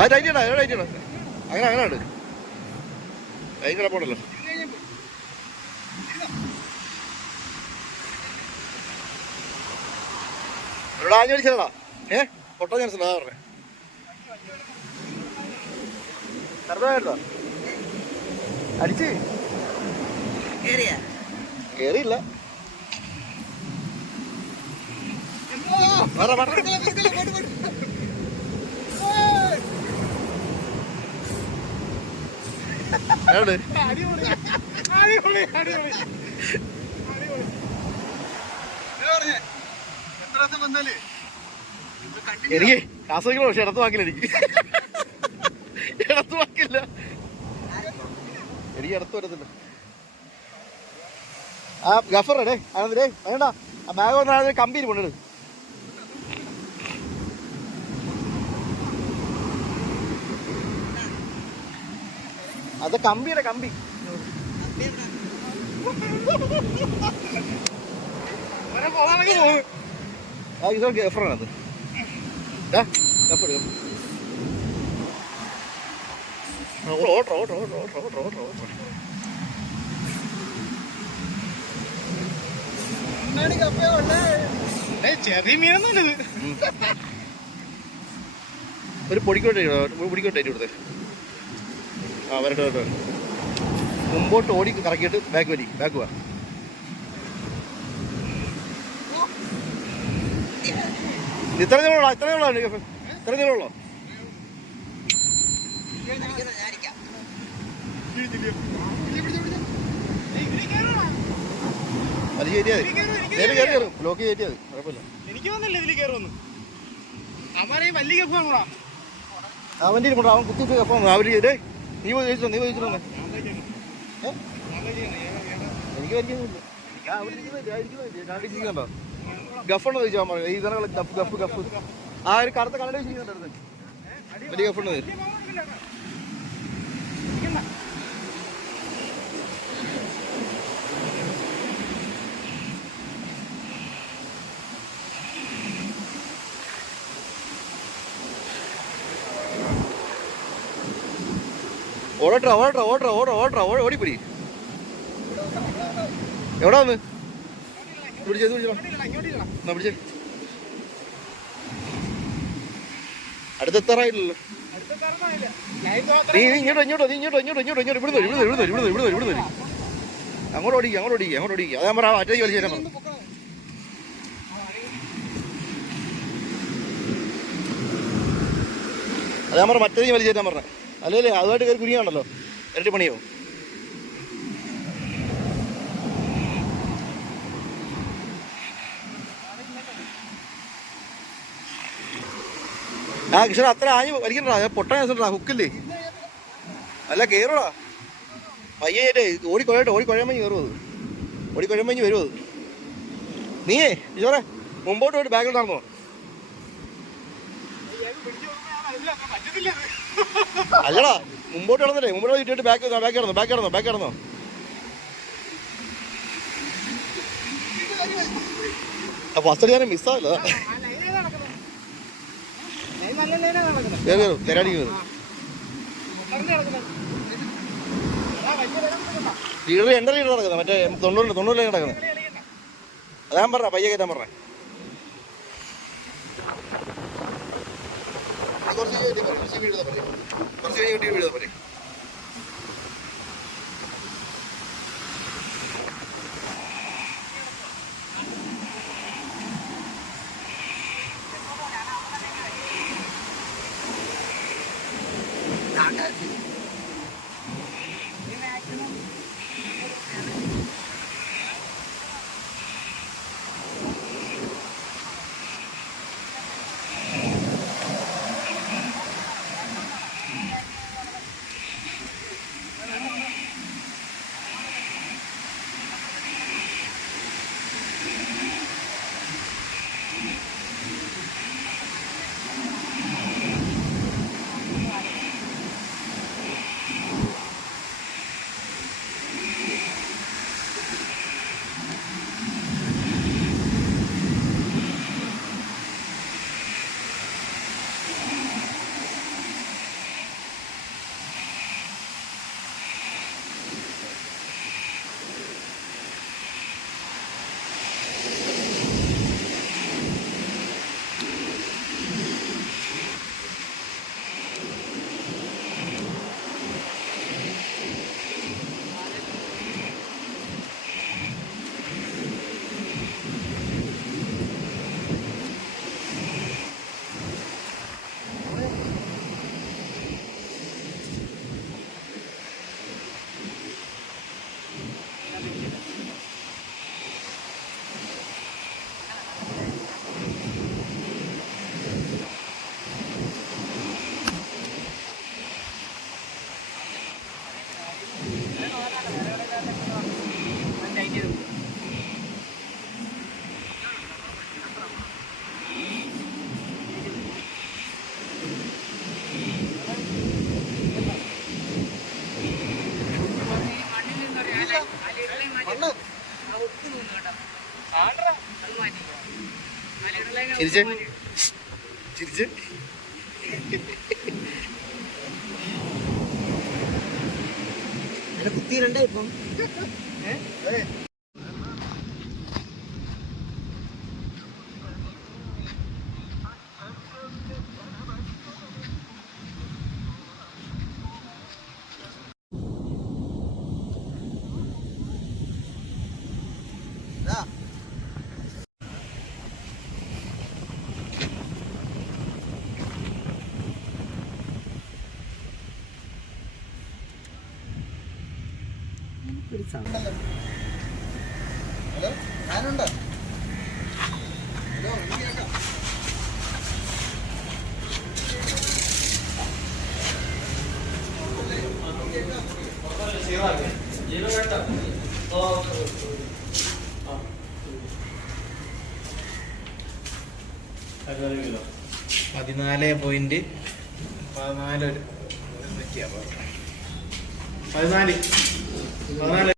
അത് tight tight അങ്ങനെ അങ്ങനെ ഉണ്ട് കൈ കിടപ്പുണ്ടല്ലോ. ഇവിടെ ആഞ്ഞു പിടിച്ചതാ. പൊട്ടാ ഞാൻ പറഞ്ഞേ കറക്റ്റാ അടിച്ച് കേറിയില്ല. എനിക്ക് കാസർഗോഡ് പക്ഷെ ഇടത്ത് വാക്കില്ല. എനിക്ക് ഇടത്ത് വാക്കില്ല. എനിക്ക് ഇടത്ത് വരത്തില്ല. ആ ഗഫറേ ആനന്ദേ വേണ്ട ആ ബാഗ് വന്നാൽ കമ്പിയിൽ കൊണ്ടിട്. അത് കമ്പിയുടെ കമ്പി ഗഫറാണത്. Auto auto auto auto auto auto auto ചെറിയ മീനൊന്നും ഒരു പൊടിക്കോട്ടെ കൊടുത്തേ. ആ വരട്ടെ വരട്ടെ. മുമ്പോട്ട് ഓടി കറക്കിയിട്ട് ബാക്ക് വലി ബാക്ക് പോവാ. ഇത്ര നീളമുള്ളോ ഇത്ര നീളമുള്ളൂ ഇത്ര നീളമുള്ളോ? അത് കയറ്റിയാൽ മതി. കയറി ബ്ലോക്ക് കയറ്റിയാൽ മതി. കുഴപ്പമില്ല. എനിക്ക് തോന്നുന്നില്ല ഇതിൽ കയറുമെന്ന്. അവനെ വലിയ കപ്പാണോടാ അവൻ്റെ കൊണ്ടോ അവൻ കുത്തിയിട്ട് കപ്പാണ്. അവർ നീ പോയി ചോദിച്ചോ എനിക്ക് വലിക്കുന്നില്ല. ഗഫുണ്ടോ ചോദിച്ചാൽ പറഞ്ഞു. ഈ തനകളെ ഗഫ് ഗഫ് ഗഫ് ആ ഒരു കറുത്ത കടല വെച്ചിരിക്കുന്നുണ്ടായിരുന്നു. വലിയ ഗഫുണ്ടോ? ഓടട്ടോ ഓടട്ടോ ഓടോ ഓടോ ഓടോ ഓടിപ്പിടി. എവിടാ വന്ന് പിടിച്ചേ പിടിച്ചേ അടുത്തെത്താറായില്ലല്ലോ. നീ ഇങ്ങോട്ടോ ഇങ്ങോട്ടോ നീ ഇങ്ങോട്ടോ ഇങ്ങോട്ടോ ഇങ്ങോട്ടോ ഇങ്ങോട്ട് ഇവിടുന്ന് അങ്ങോട്ട് ഓടിക്കുക. അതാ പറ അറ്റേക്ക് വലിച്ചു തരാൻ പറഞ്ഞു. അതാ പറ മറ്റേക്ക് വലിച്ചു തരാൻ പറഞ്ഞ. അല്ലേ അതുമായിട്ട് കയറി കുരുങ്ങാണല്ലോ ഇരട്ടി പണിയോ. ആ കൃഷ്ണ അത്ര ആഞ്ഞ് വലിക്കണ്ടാ. പൊട്ടാൻ ഹുക്കില്ലേ അല്ല കയറൂടാ പയ്യേറ്റേ. ഓടിക്കൊഴയമ്പഞ്ഞ് കയറും. അത് ഓടിക്കൊഴയമ്പഞ്ഞ് വരും. അത് നീയേ ഈശോറെ മുമ്പോട്ട് പോയിട്ട് ബാക്കിൽ നടന്നോ. അല്ലടാ മുമ്പോട്ട് കിടന്നില്ലേ മുമ്പോട്ട് ചുറ്റിട്ട് ബാക്ക് കിടന്നോ. ഫസ്റ്റ് ഞാൻ മിസ്സാവില്ല. തെരാടി ലീഡർ 8 ലീഡർ നടക്കുന്നത്. മറ്റേ 90 നടക്കുന്നത്. അതാ ഞാൻ പറഞ്ഞ പയ്യെ കയറ്റാൻ പറഞ്ഞേ. കുറച്ച് വീഴുന്ന പറയും. ചിരിച്ച് ചിരിച്ച് കുത്തിരണ്ടേ ഇപ്പം ഹലോ ഞാനുണ്ട്. $14.14